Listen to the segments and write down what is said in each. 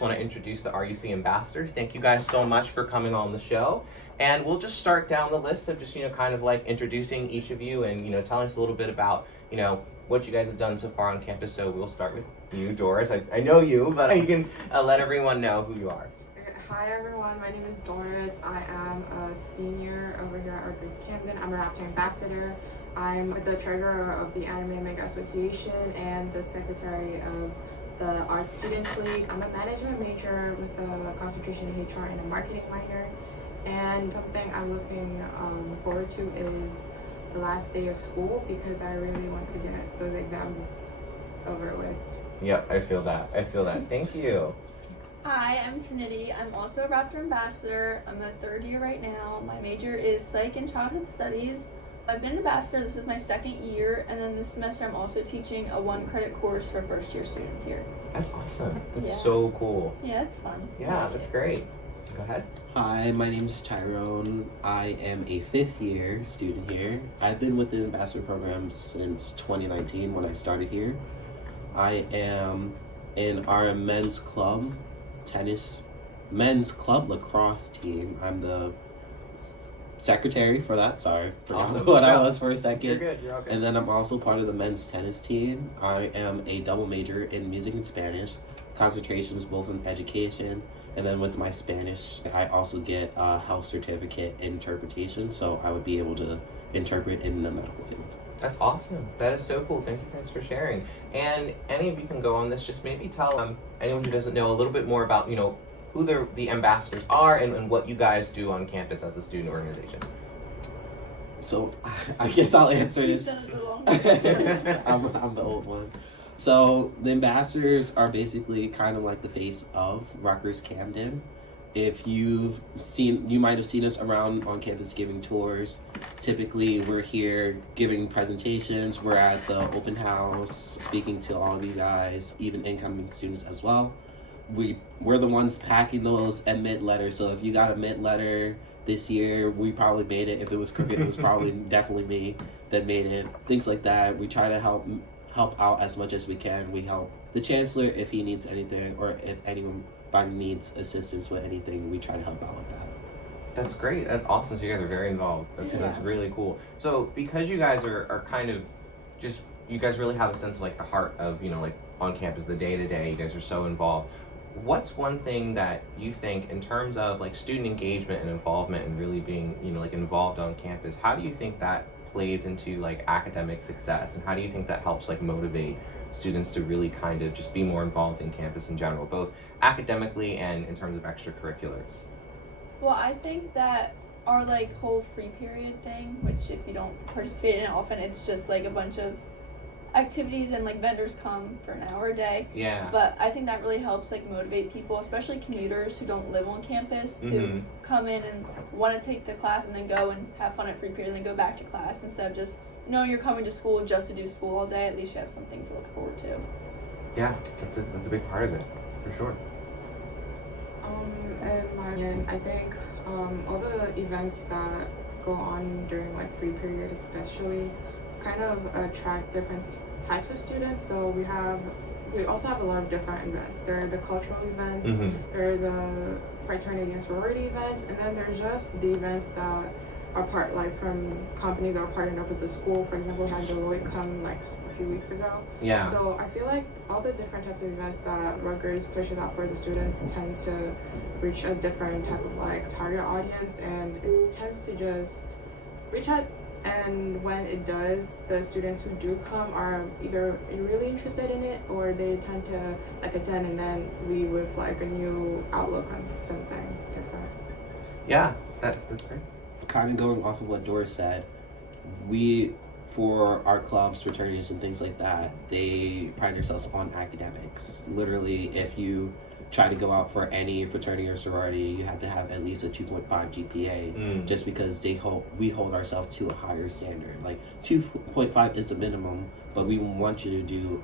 just want to introduce the RUC Ambassadors. Thank you guys so much for coming on the show. And we'll just start down the list of just, kind of like introducing each of you and, telling us a little bit about, what you guys have done so far on campus. So we'll start with you, Doris. I know you, but you can let everyone know who you are. Hi everyone, my name is Doris. I am a senior over here at Rutgers Camden. I'm a RUC Ambassador. I'm the treasurer of the Anime and Manga Association and the secretary of the Arts Students League. I'm a management major with a concentration in HR and a marketing minor. And something I'm looking forward to is the last day of school because I really want to get those exams over with. Yeah, I feel that. Thank you. Hi, I'm Trinity. I'm also a RUC Ambassador. I'm a third year right now. My major is Psych and Childhood Studies. I've been an ambassador. This is my second year, and then this semester I'm also teaching a 1-credit course for first year students here. That's awesome. That's so cool. Yeah, it's fun. Yeah, that's great. Go ahead. Hi, my name is Tyrone. I am a 5th year student here. I've been with the ambassador program since 2019 when I started here. I am in our men's club lacrosse team. I'm the secretary for that. Sorry, forgot what I was for a second. You're good. You're okay. And then I'm also part of the men's tennis team. I am a double major in music and Spanish, concentrations both in education. And then with my Spanish, I also get a health certificate in interpretation, so I would be able to interpret in the medical field. That's awesome. That is so cool. Thank you guys for sharing. And any of you can go on this, just maybe tell anyone who doesn't know a little bit more about, who the ambassadors are and what you guys do on campus as a student organization. So I guess I'll answer this. You've done it the longest. I'm the old one. So the ambassadors are basically kind of like the face of Rutgers Camden. If you might have seen us around on campus giving tours. Typically, we're here giving presentations. We're at the open house, speaking to all of you guys, even incoming students as well. We're the ones packing those admit letters. So if you got a admit letter this year, we probably made it. If it was crooked, it was probably definitely me that made it. Things like that. We try to help out as much as we can. We help the chancellor if he needs anything, or if anybody needs assistance with anything, we try to help out with that. That's great. That's awesome. So you guys are very involved. That's really cool. So because you guys are kind of just, you guys really have a sense of like the heart of, like on campus, the day to day, you guys are so involved. What's one thing that you think in terms of like student engagement and involvement and really being, like involved on campus, how do you think that plays into like academic success, and how do you think that helps like motivate students to really kind of just be more involved in campus in general, both academically and in terms of extracurriculars? Well, I think that our like whole free period thing, which if you don't participate in it often, it's just like a bunch of activities and like vendors come for an hour a day. Yeah. But I think that really helps like motivate people, especially commuters who don't live on campus, to come in and want to take the class and then go and have fun at free period and then go back to class instead of just knowing you're coming to school just to do school all day. At least you have some things to look forward to. Yeah, that's a big part of it, for sure. In my opinion, I think all the events that go on during like free period especially kind of attract different types of students. So we also have a lot of different events. There are the cultural events, there are the fraternity and sorority events, and then there's just the events that are from companies that are partnered up with the school. For example, we had Deloitte come like a few weeks ago. Yeah. So I feel like all the different types of events that Rutgers pushes out for the students tend to reach a different type of like target audience, and it tends to just reach out. And when it does, the students who do come are either really interested in it, or they tend to like attend and then leave with like a new outlook on something different. Yeah, that's great. Kind of going off of what Doris said, for our clubs, fraternities, and things like that, they pride themselves on academics. Literally, if you try to go out for any fraternity or sorority, you have to have at least a 2.5 GPA, just because we hold ourselves to a higher standard. Like 2.5 is the minimum, but we want you to do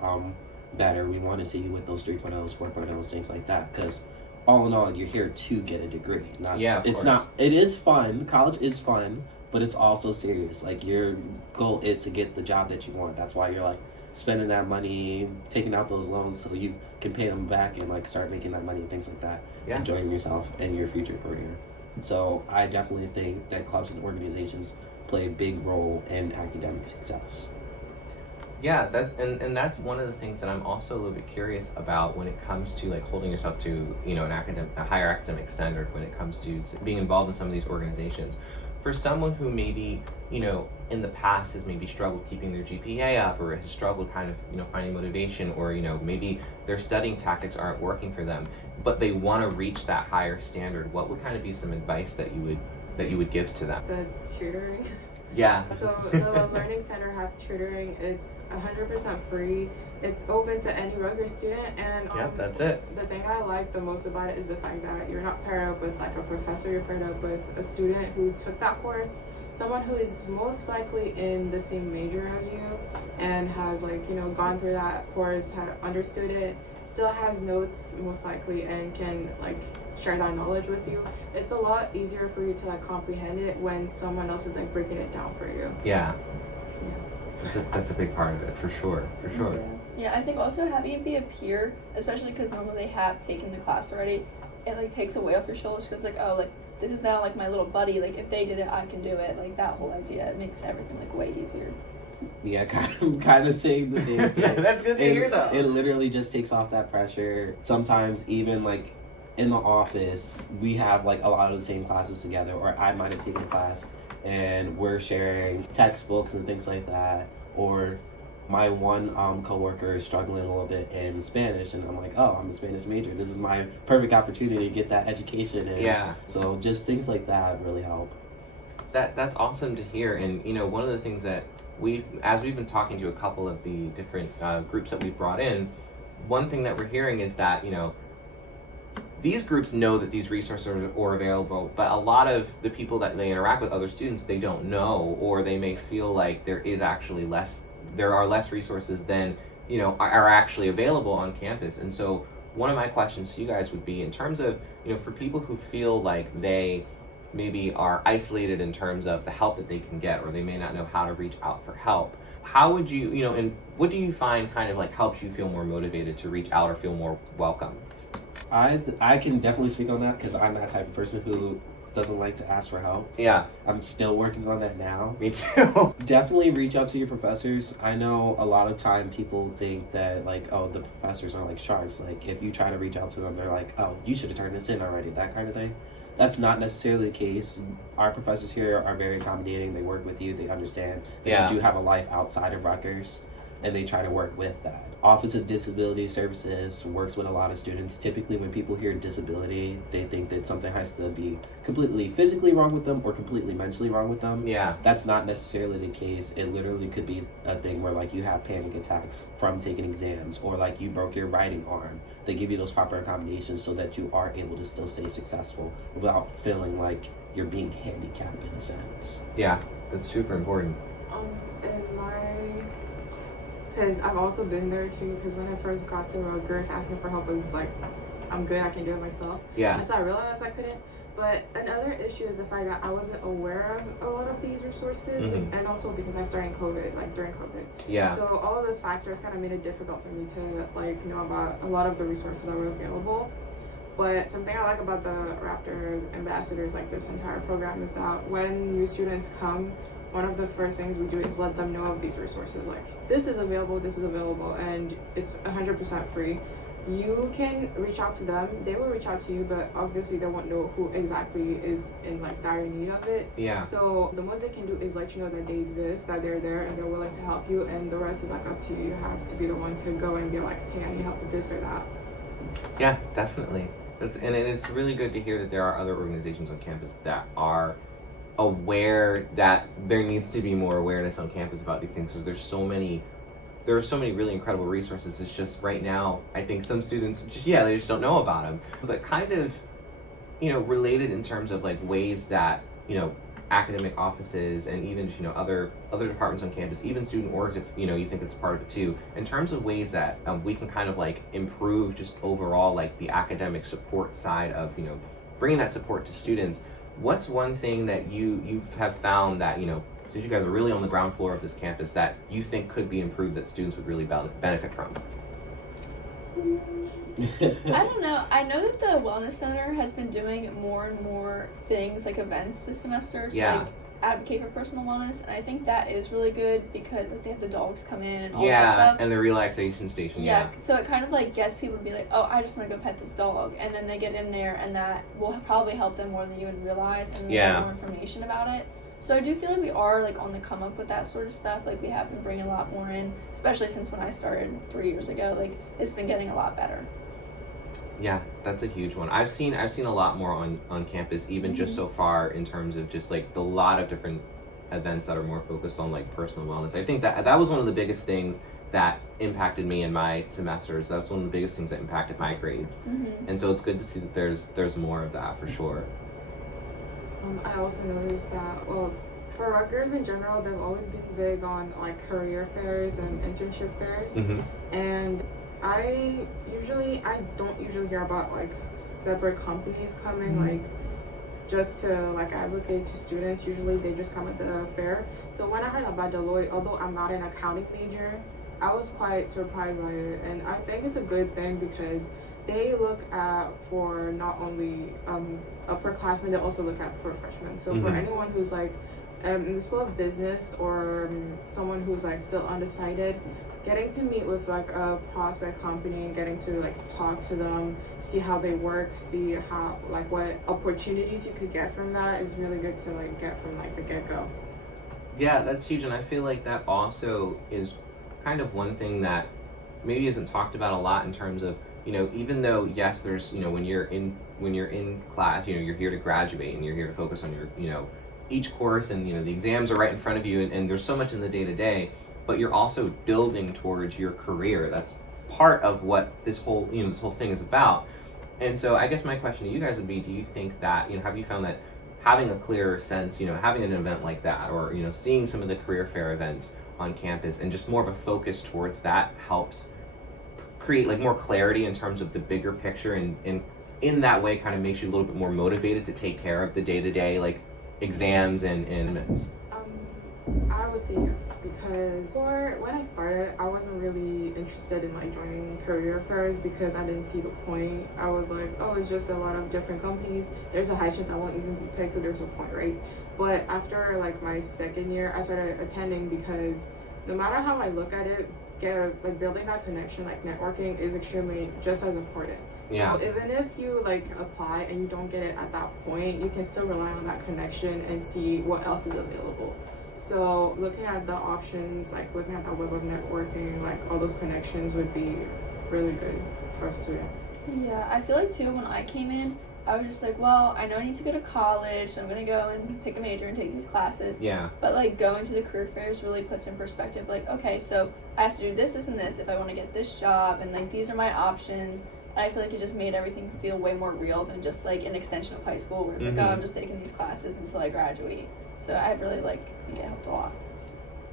better. We want to see you with those 3.0s, 4.0s, things like that, because all in all, you're here to get a degree. It is fun. College is fun, but it's also serious. Like, your goal is to get the job that you want. That's why you're like spending that money, taking out those loans so you can pay them back and like start making that money and things like that. Yeah. Enjoying yourself and your future career. So I definitely think that clubs and organizations play a big role in academic success. Yeah, and that's one of the things that I'm also a little bit curious about when it comes to like holding yourself to, you know, a higher academic standard when it comes to being involved in some of these organizations. For someone who maybe, you know, in the past has maybe struggled keeping their GPA up, or has struggled kind of, you know, finding motivation, or, you know, maybe their studying tactics aren't working for them, but they want to reach that higher standard, what would kind of be some advice that you would give to them? The tutoring. Yeah. So the Learning Center has tutoring. It's 100% free. It's open to any Rutgers student, and Yep, that's it. The thing I like the most about it is the fact that you're not paired up with like a professor. You're paired up with a student who took that course, someone who is most likely in the same major as you, and has like, you know, gone through that course, had understood it, still has notes most likely, and can like share that knowledge with you. It's a lot easier for you to like comprehend it when someone else is like breaking it down for you. Yeah. Yeah. That's a big part of it, for sure. Yeah, I think also having it be a peer, especially because normally they have taken the class already, it like takes a weight off your shoulders, because like, oh, like this is now like my little buddy, like if they did it I can do it, like that whole idea, it makes everything like way easier. Yeah, kind of saying the same thing. That's good to hear though. It literally just takes off that pressure. Sometimes even like in the office, we have like a lot of the same classes together, or I might have taken a class and we're sharing textbooks and things like that, or my one coworker is struggling a little bit in Spanish, and I'm like, oh, I'm a Spanish major. This is my perfect opportunity to get that education. And Yeah. So just things like that really help. That's awesome to hear. And you know, one of the things that as we've been talking to a couple of the different groups that we've brought in, one thing that we're hearing is that, you know, these groups know that these resources are available, but a lot of the people that they interact with, other students, they don't know, or they may feel like there are less resources than, you know, are actually available on campus. And so one of my questions to you guys would be, in terms of, you know, for people who feel like they maybe are isolated in terms of the help that they can get, or they may not know how to reach out for help, how would you, you know, and what do you find kind of like helps you feel more motivated to reach out or feel more welcome? I can definitely speak on that, because I'm that type of person who doesn't like to ask for help. Yeah. I'm still working on that now. Me too. Definitely reach out to your professors. I know a lot of time people think that like, oh, the professors are like sharks. Like if you try to reach out to them, they're like, oh, you should have turned this in already, that kind of thing. That's not necessarily the case. Our professors here are very accommodating. They work with you. They understand that you do have a life outside of Rutgers, and they try to work with that. Office of Disability Services works with a lot of students. Typically when people hear disability, they think that something has to be completely physically wrong with them or completely mentally wrong with them. Yeah. That's not necessarily the case. It literally could be a thing where like you have panic attacks from taking exams, or like you broke your writing arm. They give you those proper accommodations so that you are able to still stay successful without feeling like you're being handicapped in a sense. Yeah, that's super important. Because I've also been there too, because when I first got to Rutgers, asking for help was like, I'm good, I can do it myself. Yeah. And so I realized I couldn't. But another issue is the fact that I wasn't aware of a lot of these resources, and also because I started during COVID. Yeah. So all of those factors kind of made it difficult for me to like know about a lot of the resources that were available. But something I like about the Rutgers Ambassadors, like this entire program, is that when new students come, one of the first things we do is let them know of these resources. Like, this is available, and it's 100% free. You can reach out to them, they will reach out to you, but obviously they won't know who exactly is in like dire need of it. Yeah. So the most they can do is let you know that they exist, that they're there, and they're willing to help you, and the rest is like up to you. You have to be the one to go and be like, hey, I need help with this or that. Yeah, definitely. And it's really good to hear that there are other organizations on campus that are aware that there needs to be more awareness on campus about these things, because there are so many really incredible resources. It's just right now, I think some students they just don't know about them. But kind of, you know, related in terms of like ways that, you know, academic offices and even, you know, other departments on campus, even student orgs, if, you know, you think it's part of it too, in terms of ways that we can kind of like improve just overall like the academic support side of, you know, bringing that support to students. What's one thing that you have found that, you know, since you guys are really on the ground floor of this campus, that you think could be improved that students would really benefit from? I don't know. I know that the Wellness Center has been doing more and more things like events this semester to like advocate for personal wellness, and I think that is really good because like they have the dogs come in and all that stuff. And the relaxation station. Yeah, so it kind of like gets people to be like, oh, I just want to go pet this dog, and then they get in there, and that will probably help them more than you would realize, and get more information about it. So I do feel like we are like on the come up with that sort of stuff. Like we have been bringing a lot more in, especially since when I started 3 years ago. Like it's been getting a lot better. Yeah, that's a huge one. I've seen a lot more on campus, even just so far in terms of just like the lot of different events that are more focused on like personal wellness. I think that was one of the biggest things that impacted me in my semesters. That's one of the biggest things that impacted my grades. And so it's good to see that there's more of that for sure. I also noticed that, well, for Rutgers in general, they've always been big on like career fairs and internship fairs. And I don't usually hear about like separate companies coming like just to like advocate to students. Usually they just come at the fair. So when I heard about Deloitte, although I'm not an accounting major, I was quite surprised by it, and I think it's a good thing because they look at for not only upperclassmen, they also look at for freshmen. So for anyone who's like in the School of Business or someone who's like still undecided, getting to meet with like a prospect company, getting to like talk to them, see how they work, see how like what opportunities you could get from that is really good to like get from like the get-go. Yeah, that's huge, and I feel like that also is kind of one thing that maybe isn't talked about a lot in terms of, you know, even though yes, there's, you know, when you're in class, you know, you're here to graduate and you're here to focus on your, you know, each course, and you know the exams are right in front of you, and there's so much in the day-to-day, but you're also building towards your career. That's part of what this whole thing is about. And so I guess my question to you guys would be, do you think that, you know, have you found that having a clearer sense, you know, having an event like that, or, you know, seeing some of the career fair events on campus and just more of a focus towards that helps create like more clarity in terms of the bigger picture, and in that way kind of makes you a little bit more motivated to take care of the day-to-day like exams and events? I would say yes, because when I started, I wasn't really interested in like joining career fairs because I didn't see the point. I was like, oh, it's just a lot of different companies. There's a high chance I won't even be picked, so there's no point, right? But after like my second year, I started attending because no matter how I look at it, building that connection, like networking, is extremely just as important. So even if you like apply and you don't get it at that point, you can still rely on that connection and see what else is available. So looking at the options, like looking at that web of networking, like all those connections would be really good for a student. Yeah, I feel like too when I came in, I was just like, well, I know I need to go to college, so I'm going to go and pick a major and take these classes. Yeah. But like going to the career fairs really puts in perspective, like, okay, so I have to do this, this, and this if I want to get this job, and like these are my options. And I feel like it just made everything feel way more real than just like an extension of high school where it's like, oh, I'm just taking these classes until I graduate. So I really think it helped a lot.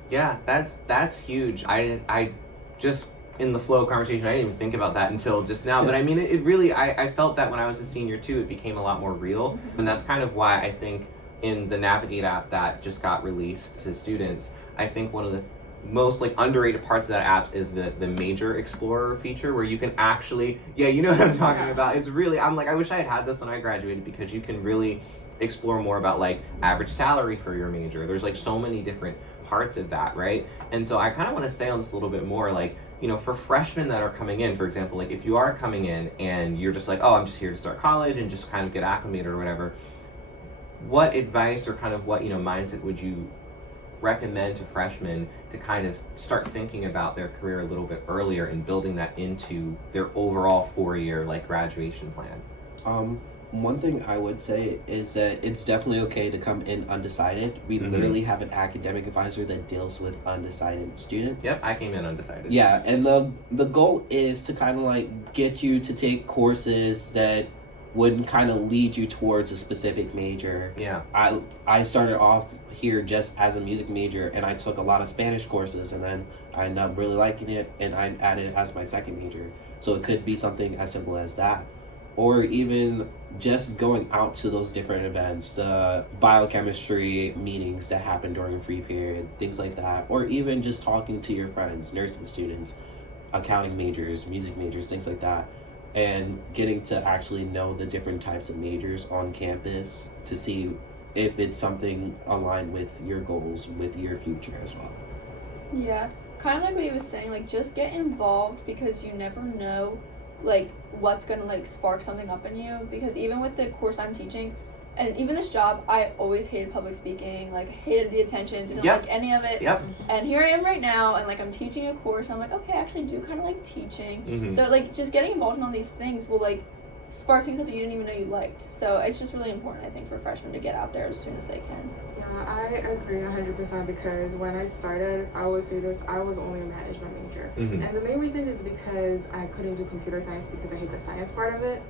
Yeah, that's huge. I just in the flow of conversation, I didn't even think about that until just now. But I mean, it really, I felt that when I was a senior too, it became a lot more real. And that's kind of why I think in the Navigate app that just got released to students, I think one of the most like underrated parts of that app is the Major Explorer feature, where you can actually, you know what I'm talking about. It's really, I'm like, I wish I had this when I graduated, because you can really explore more about like average salary for your major. There's like so many different parts of that, right? And so I kind of want to stay on this a little bit more, like, you know, for freshmen that are coming in, for example, like if you are coming in and you're just like, oh, I'm just here to start college and just kind of get acclimated or whatever, what advice or kind of what, you know, mindset would you recommend to freshmen to kind of start thinking about their career a little bit earlier and building that into their overall 4-year like graduation plan? One thing I would say is that it's definitely okay to come in undecided. We literally have an academic advisor that deals with undecided students. Yep, I came in undecided. Yeah, and the goal is to kind of like get you to take courses that would kind of lead you towards a specific major. Yeah. I started off here just as a music major, and I took a lot of Spanish courses, and then I ended up really liking it, and I added it as my second major. So it could be something as simple as that. or even just going out to those different events, the biochemistry meetings that happen during a free period, things like that, or even just talking to your friends, nursing students, accounting majors, music majors, things like that, and getting to actually know the different types of majors on campus to see if it's something aligned with your goals, with your future as well. Yeah, kind of like what he was saying, like just get involved because you never know like what's gonna like spark something up in you, because even with the course I'm teaching and even this job, I always hated public speaking, like hated the attention, didn't like any of it. And here I am right now, and like I'm teaching a course, and I'm like, okay, I actually do kind of like teaching. So like just getting involved in all these things will like spark things up that you didn't even know you liked. So it's just really important, I think, for freshmen to get out there as soon as they can. Yeah, I agree 100% because when I started, I always say this, I was only a management major. And the main reason is because I couldn't do computer science because I hate the science part of it.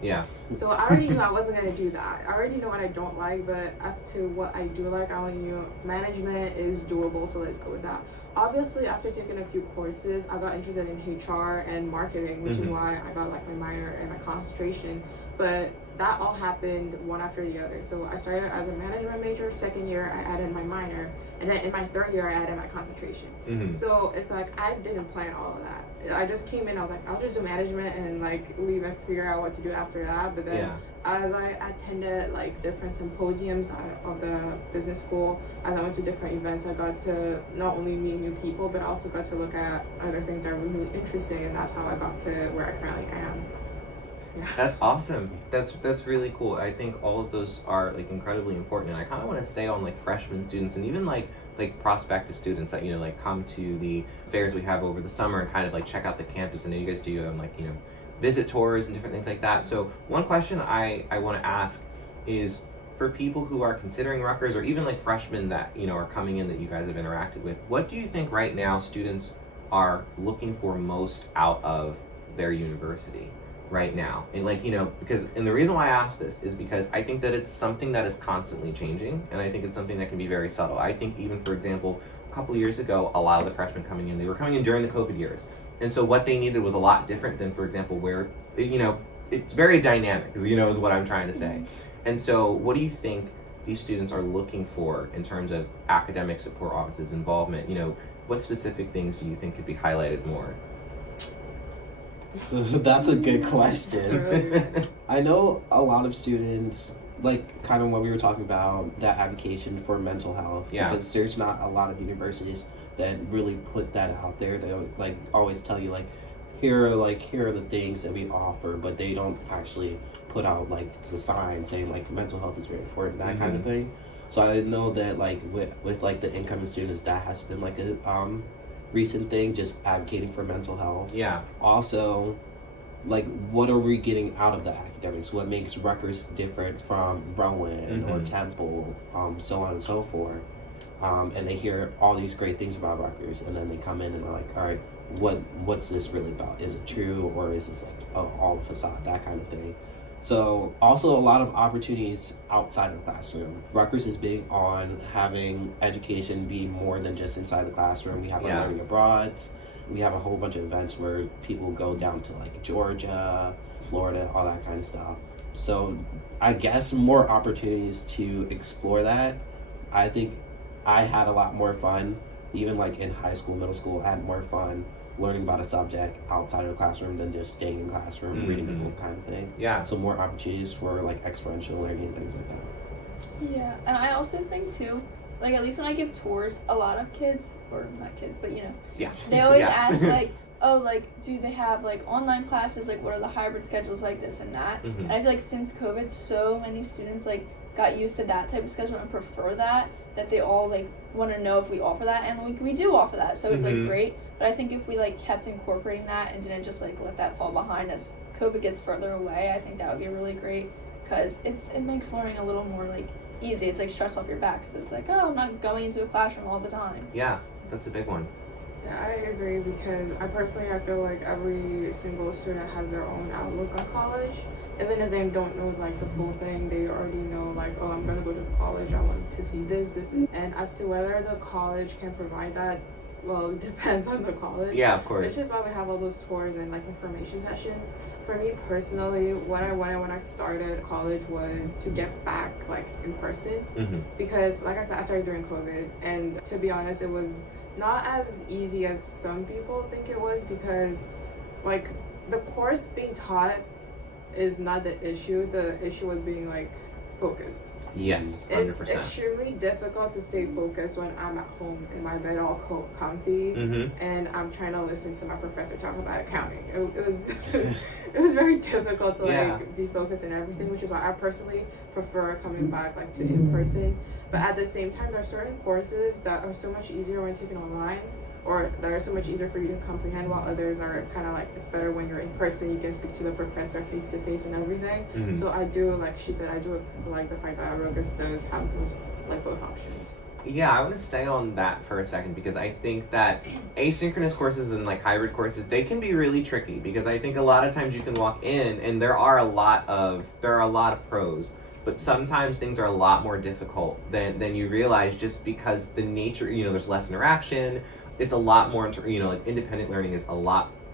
So I already knew I wasn't going to do that. I already know what I don't like, but as to what I do like, I only knew management is doable, so let's go with that. Obviously, after taking a few courses, I got interested in HR and marketing, which is why I got like my minor and my concentration. But that all happened one after the other. So I started as a management major, second year I added my minor, and then in my third year I added my concentration. So it's like I didn't plan all of that. I just came in, I was like, I'll just do management and like leave and figure out what to do after that. But then as I attended like different symposiums of the business school, as I went to different events, I got to not only meet new people, but I also got to look at other things that were really interesting, and that's how I got to where I currently am. That's awesome. That's really cool. I think all of those are like incredibly important, and I kind of want to stay on like freshman students and even like prospective students that like come to the fairs we have over the summer and kind of like check out the campus. I know you guys do like visit tours and different things like that. So one question I want to ask is, for people who are considering Rutgers or even like freshmen that are coming in that you guys have interacted with, what do you think right now students are looking for most out of their university right now? And and the reason why I ask this is because I think that it's something that is constantly changing, and I think it's something that can be very subtle. I think even, for example, a couple of years ago, a lot of the freshmen coming in, they were coming in during the COVID years, and so what they needed was a lot different than, for example, where it's very dynamic, is what I'm trying to say. And so what do you think these students are looking for in terms of academic support offices involvement? What specific things do you think could be highlighted more? So that's a good question. Really good. I know a lot of students, like kind of what we were talking about, that advocation for mental health. Because there's not a lot of universities that really put that out there. They like always tell you here are the things that we offer, but they don't actually put out like the sign saying like mental health is very important, that kind of thing. So I know that like with like the incoming students, that has been like a recent thing, just advocating for mental health. Also, like, what are we getting out of the academics? What makes Rutgers different from Rowan or Temple, so on and so forth. And they hear all these great things about Rutgers, and then they come in and they're like, all right, what's this really about? Is it true, or is this like all a facade, that kind of thing? So also a lot of opportunities outside of the classroom. Rutgers is big on having education be more than just inside the classroom. We have our learning abroads. We have a whole bunch of events where people go down to like Georgia, Florida, all that kind of stuff. So I guess more opportunities to explore that. I think I had a lot more fun, even like in high school, middle school, I had more fun learning about a subject outside of the classroom than just staying in the classroom, reading a book kind of thing. So more opportunities for like experiential learning and things like that. Yeah, and I also think too, like at least when I give tours, a lot of kids, or not kids, but they always ask like, oh, like, do they have like online classes? Like, what are the hybrid schedules, like this and that? And I feel like since COVID, so many students like got used to that type of schedule and prefer that they all like want to know if we offer that, and we do offer that, so it's like great. But I think if we like kept incorporating that and didn't just like let that fall behind as COVID gets further away, I think that would be really great, because it makes learning a little more like easy. It's like stress off your back, because it's like, oh, I'm not going into a classroom all the time. Yeah, that's a big one. Yeah, I agree, because I feel like every single student has their own outlook on college. Even if they don't know like the full thing, they already know like, oh, I'm gonna go to college, I want to see this, and as to whether the college can provide that, well, it depends on the college. Yeah, of course. It's just why we have all those tours and like information sessions. For me personally, what I wanted when I started college was to get back like in person, because like I said, I started during COVID, and to be honest, it was not as easy as some people think it was, because like the course being taught is not the issue. The issue was being like focused. Yes, 100%. It's extremely difficult to stay focused when I'm at home in my bed all comfy, and I'm trying to listen to my professor talk about accounting. It was it was very difficult to like be focused in everything, which is why I personally prefer coming back like to in person. But at the same time, there are certain courses that are so much easier when taken online, or that are so much easier for you to comprehend, while others are kind of like, it's better when you're in person, you can speak to the professor face to face and everything. So I do, like she said, I do like the fact that Rutgers does have those, like both options. Yeah, I want to stay on that for a second, because I think that asynchronous courses and like hybrid courses, they can be really tricky, because I think a lot of times you can walk in and there are a lot of pros, but sometimes things are a lot more difficult than you realize, just because the nature, there's less interaction. It's a lot more, like independent learning is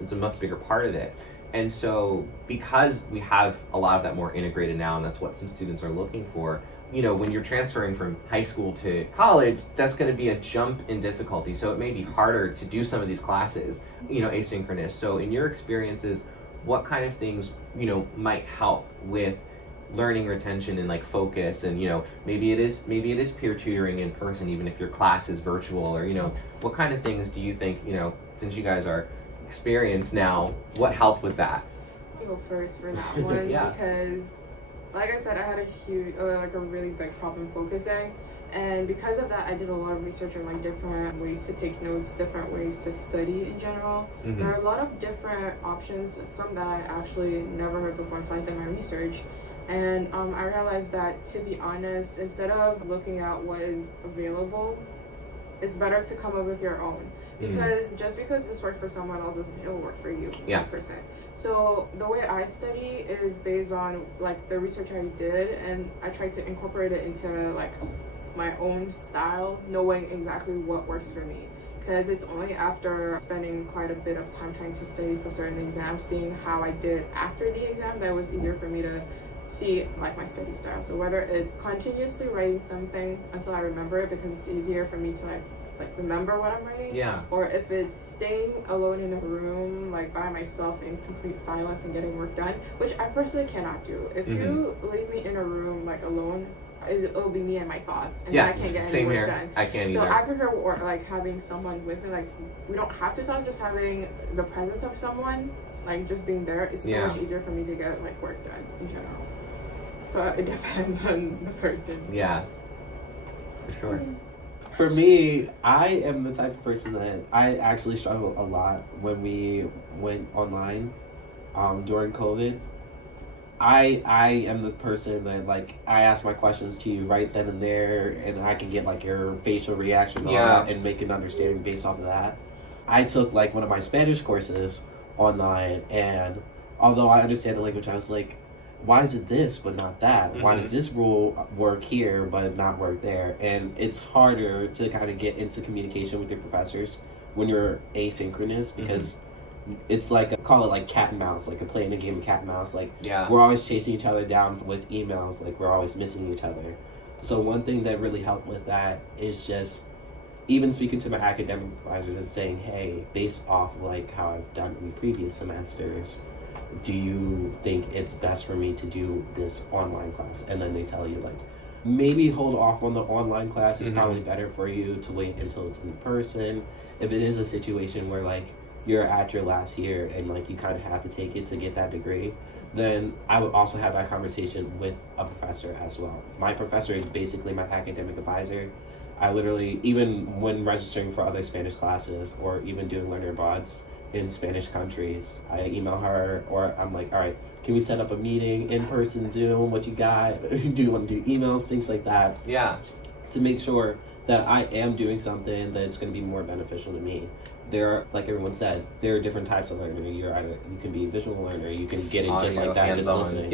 it's a much bigger part of it. And so because we have a lot of that more integrated now, and that's what some students are looking for, when you're transferring from high school to college, that's going to be a jump in difficulty. So it may be harder to do some of these classes, asynchronous. So in your experiences, what kind of things, might help with learning retention and like focus, and maybe it is peer tutoring in person, even if your class is virtual, or what kind of things do you think, since you guys are experienced now, what helped with that? I'll go first for that one. Because like I said, I had a really big problem focusing, and because of that I did a lot of research on like different ways to take notes, different ways to study in general. There are a lot of different options, some that I actually never heard before until I did my research. And I realized that, to be honest, instead of looking at what is available, it's better to come up with your own. Because just because this works for someone else doesn't mean it'll work for you 100%. So the way I study is based on like the research I did, and I tried to incorporate it into like my own style, knowing exactly what works for me. Because it's only after spending quite a bit of time trying to study for certain exams, seeing how I did after the exam, that it was easier for me to see like my study style. So whether it's continuously writing something until I remember it, because it's easier for me to like remember what I'm writing, or if it's staying alone in a room like by myself in complete silence and getting work done, which I personally cannot do. If you leave me in a room like alone, it'll be me and my thoughts, and I can't get any work done. I can't so either. I prefer like having someone with me. Like we don't have to talk, just having the presence of someone, like just being there, is so much easier for me to get like work done in general. So it depends on the person. Yeah, for sure. For me, I am the type of person that I actually struggle a lot when we went online during COVID. I am the person that like I ask my questions to you right then and there, and I can get like your facial reaction on that and make an understanding based off of that. I took like one of my Spanish courses online, and although I understand the language, I was like, why is it this but not that? Why does this rule work here but not work there? And it's harder to kind of get into communication with your professors when you're asynchronous, because it's like, call it like cat and mouse, like playing a game of cat and mouse. Like we're always chasing each other down with emails, like we're always missing each other. So one thing that really helped with that is just even speaking to my academic advisors and saying, hey, based off of like how I've done in previous semesters, do you think it's best for me to do this online class? And then they tell you like, maybe hold off on the online class. It's probably better for you to wait until it's in person. If it is a situation where like you're at your last year and like you kind of have to take it to get that degree, then I would also have that conversation with a professor as well. My professor is basically my academic advisor. I literally, even when registering for other Spanish classes or even doing learner abroads in Spanish countries, I email her, or I'm like, all right, can we set up a meeting, in-person, Zoom, what you got? Do you want to do emails, things like that? Yeah. To make sure that I am doing something that's going to be more beneficial to me. There are, like everyone said, there are different types of learner. You can be a visual learner, you can get it just like that, just listening.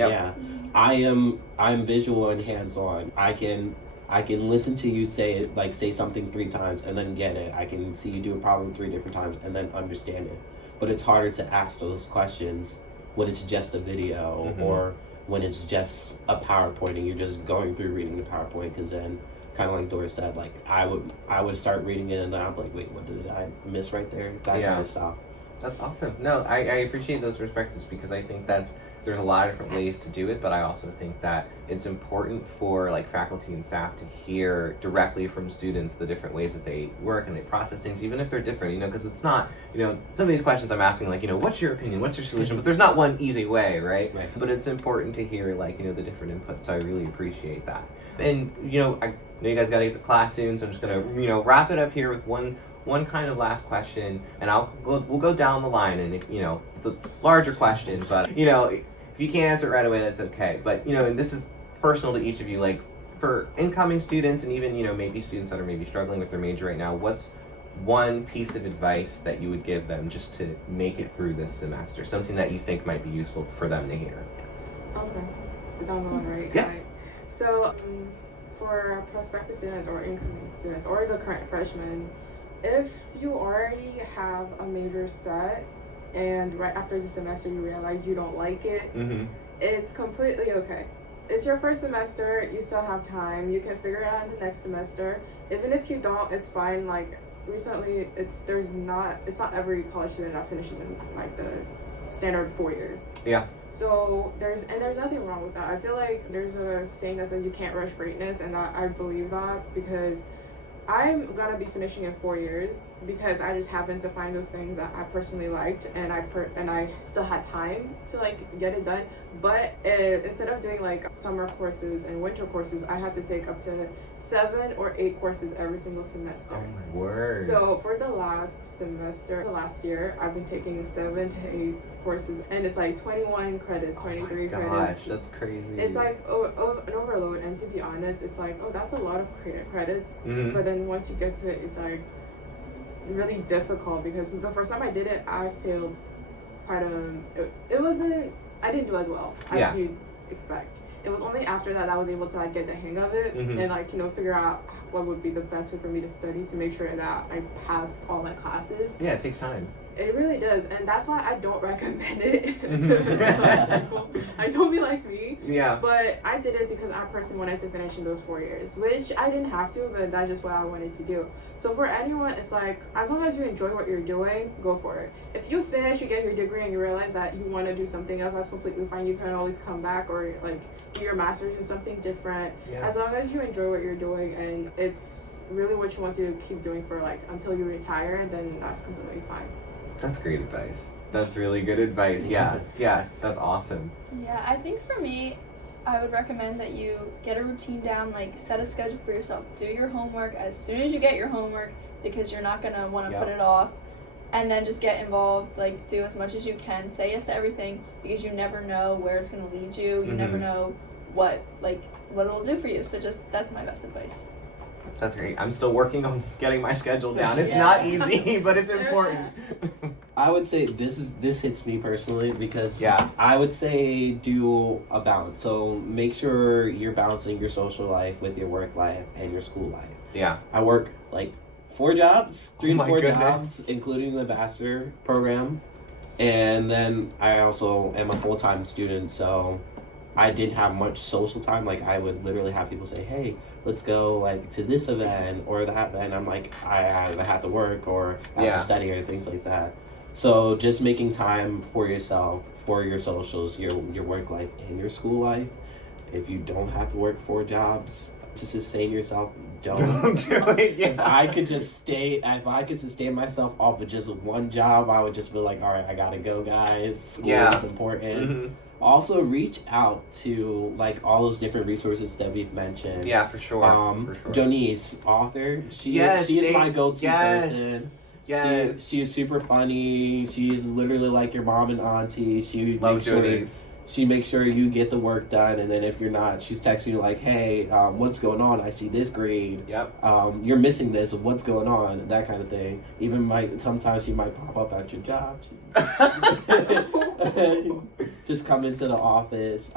I'm visual and hands-on. I can I can listen to you say it, like say something 3 times and then get it. I can see you do a problem 3 different times and then understand it. But it's harder to ask those questions when it's just a video or when it's just a PowerPoint and you're just going through reading the PowerPoint, because then, kind of like Doris said, like I would start reading it and then I'm like, wait, what did I miss right there? That kind of stuff. That's awesome. No, I appreciate those perspectives, because I think there's a lot of different ways to do it, but I also think that it's important for like faculty and staff to hear directly from students the different ways that they work and they process things, even if they're different, you know, because it's not, you know, some of these questions I'm asking, like, you know, what's your opinion, what's your solution, but there's not one easy way, right? But it's important to hear, like, you know, the different inputs, so I really appreciate that. And, you know, I know you guys got to get to class soon, so I'm just going to, you know, wrap it up here with one kind of last question, and we'll go down the line, and you know, it's a larger question, but you know, if you can't answer it right away, that's okay. But you know, and this is personal to each of you, like for incoming students and even, you know, maybe students that are maybe struggling with their major right now, what's one piece of advice that you would give them just to make it through this semester? Something that you think might be useful for them to hear. Okay, down the line, right? Yeah. So, for prospective students or incoming students or the current freshmen, if you already have a major set and right after the semester you realize you don't like it, it's completely okay. It's your first semester, you still have time, you can figure it out in the next semester. Even if you don't, it's fine. Like recently, it's not every college student that finishes in like the standard 4 years. Yeah. So there's nothing wrong with that. I feel like there's a saying that says you can't rush greatness, and I believe that, because I'm gonna be finishing in 4 years because I just happened to find those things that I personally liked, and I still had time to like get it done. But instead of doing like summer courses and winter courses, I had to take up to 7 or 8 courses every single semester. Oh my word! So for the last year, I've been taking 7 to 8 courses, and it's like 21 credits, 23 credits. Gosh, that's crazy. It's like an overload, and to be honest, it's like, oh, that's a lot of credits. But then once you get to it, it's like really difficult, because the first time I did it, I failed quite I didn't do as well as you'd expect. It was only after that I was able to like get the hang of it and like, you know, figure out what would be the best way for me to study to make sure that I passed all my classes. Yeah, it takes time. It really does, and that's why I don't recommend it to other people. Like, don't be like me. Yeah. But I did it because I personally wanted to finish in those 4 years, which I didn't have to, but that's just what I wanted to do. So for anyone, it's like, as long as you enjoy what you're doing, go for it. If you finish, you get your degree, and you realize that you want to do something else, that's completely fine. You can always come back or like do your master's in something different. Yeah. As long as you enjoy what you're doing and it's really what you want to keep doing for like until you retire, then that's completely fine. That's great advice. That's really good advice. Yeah, that's awesome. Yeah, I think for me, I would recommend that you get a routine down, like set a schedule for yourself. Do your homework as soon as you get your homework, because you're not going to want to put it off. And then just get involved, like do as much as you can. Say yes to everything, because you never know where it's going to lead you. You never know what it'll do for you. So that's my best advice. That's great. I'm still working on getting my schedule down. It's not easy, but it's important. I would say this hits me personally, because I would say do a balance. So make sure you're balancing your social life with your work life and your school life. Yeah. I work like 4 jobs, 3 to 4 jobs, including the ambassador program. And then I also am a full-time student, so I didn't have much social time. Like I would literally have people say, hey, let's go like to this event or that event. I'm like, I have to work or I have to study or things like that. So just making time for yourself, for your socials, your work life and your school life. If you don't have to work 4 jobs to sustain yourself, don't do it. If I could sustain myself off of just 1 job, I would just be like, all right, I gotta go, guys. School is important. Also, reach out to like all those different resources that we've mentioned. Yeah, for sure. Jonice, author. She is my go-to person. Yes. She is super funny. She's literally like your mom and auntie. She makes sure you get the work done, and then if you're not, she's texting you like, hey, what's going on? I see this grade. You're missing this. What's going on? That kind of thing. Even sometimes she might pop up at your job. Just come into the office.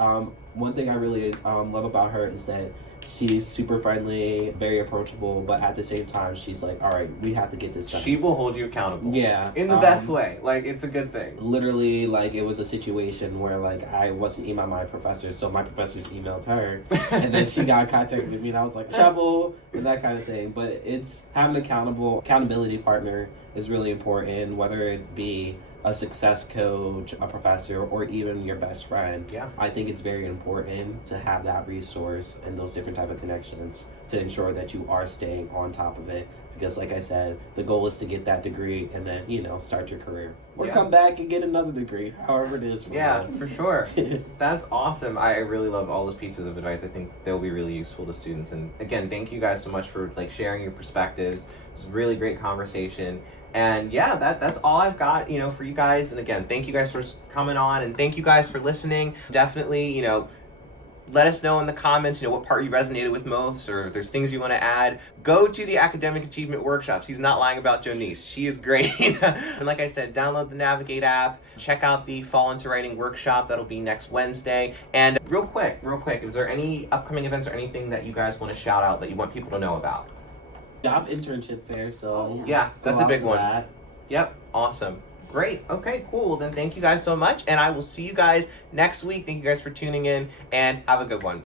One thing I really love about her is that She's super friendly, very approachable, but at the same time, she's like, all right, we have to get this done. She will hold you accountable. Yeah. In the best way. Like, it's a good thing. Literally, like, it was a situation where, like, I wasn't emailing my professor, so my professors emailed her, and then she got in contact with me, and I was like, trouble, and that kind of thing. But it's having an accountability partner is really important, whether it be a success coach, a professor, or even your best friend. Yeah. I think it's very important to have that resource and those different type of connections to ensure that you are staying on top of it. Because like I said, the goal is to get that degree and then, start your career. Or come back and get another degree, however it is. For sure. That's awesome. I really love all those pieces of advice. I think they'll be really useful to students. And again, thank you guys so much for like sharing your perspectives. It's a really great conversation. And yeah, that's all I've got, for you guys. And again, thank you guys for coming on, and thank you guys for listening. Definitely, let us know in the comments, what part you resonated with most, or if there's things you want to add. Go to the academic achievement workshops. He's not lying about Jonice. She is great. And like I said, download the Navigate app. Check out the Fall into Writing workshop. That'll be next Wednesday. And real quick, is there any upcoming events or anything that you guys want to shout out that you want people to know about? Job internship fair, so yeah, that's a big one. That. Yep, awesome. Great. Okay, cool. Well, then thank you guys so much, and I will see you guys next week. Thank you guys for tuning in, and have a good one.